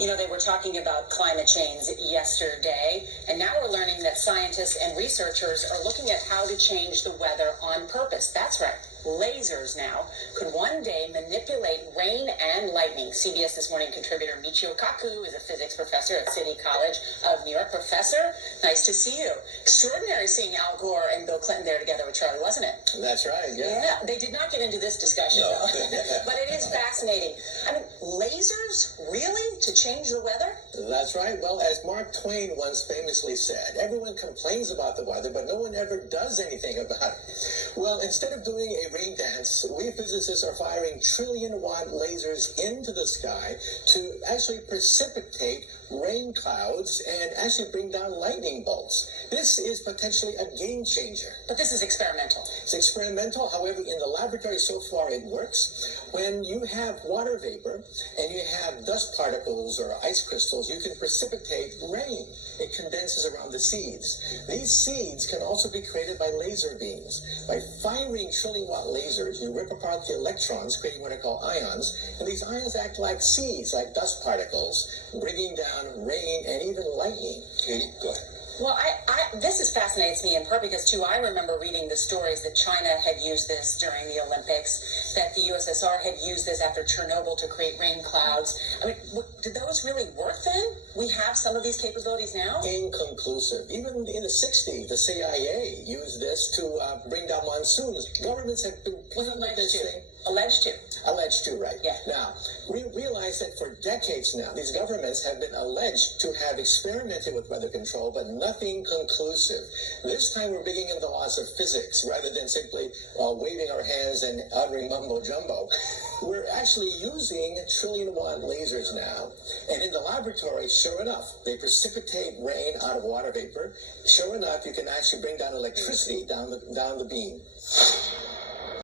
You know, they were talking about climate change yesterday, and now we're learning that scientists and researchers are looking at how to change the weather on purpose. That's right. Lasers now could one day manipulate rain and lightning. CBS This Morning contributor Michio Kaku is a physics professor at City College of New York. Professor, nice to see you. Extraordinary seeing Al Gore and Bill Clinton there together with Charlie, wasn't it? That's right, yeah. Yeah, they did not get into this discussion, No. though. But it is fascinating. I mean, lasers, really? To change the weather? That's right. Well, as Mark Twain once famously said, everyone complains about the weather, but no one ever does anything about it. Well, instead of doing a rain dance, we physicists are firing trillion-watt lasers into the sky to actually precipitate rain clouds and actually bring down lightning bolts. This is potentially a game changer. But this is experimental. It's experimental. However, in the laboratory so far it works. When you have water vapor and you have dust particles or ice crystals, you can precipitate rain. It condenses around the seeds. These seeds can also be created by laser beams. By firing trillion-watt lasers, you rip apart the electrons, creating what are called ions, and these ions act like seeds, like dust particles, bringing down rain and even lightning. Okay, go ahead. Well, this fascinates me in part because, too, I remember reading the stories that China had used this during the Olympics, that the USSR had used this after Chernobyl to create rain clouds. I mean, did those really work then? We have some of these capabilities now? Inconclusive. Even in the 60s, the CIA used this to bring down monsoons. Governments have been playing with this thing. Alleged to. Alleged to, right. Yeah. Now, we realize that for decades now, these governments have been alleged to have experimented with weather control, but nothing conclusive. This time we're bringing in the laws of physics rather than simply waving our hands and uttering mumbo-jumbo. We're actually using trillion-watt lasers now, and in the laboratory, sure enough, they precipitate rain out of water vapor. Sure enough, you can actually bring down electricity down the beam.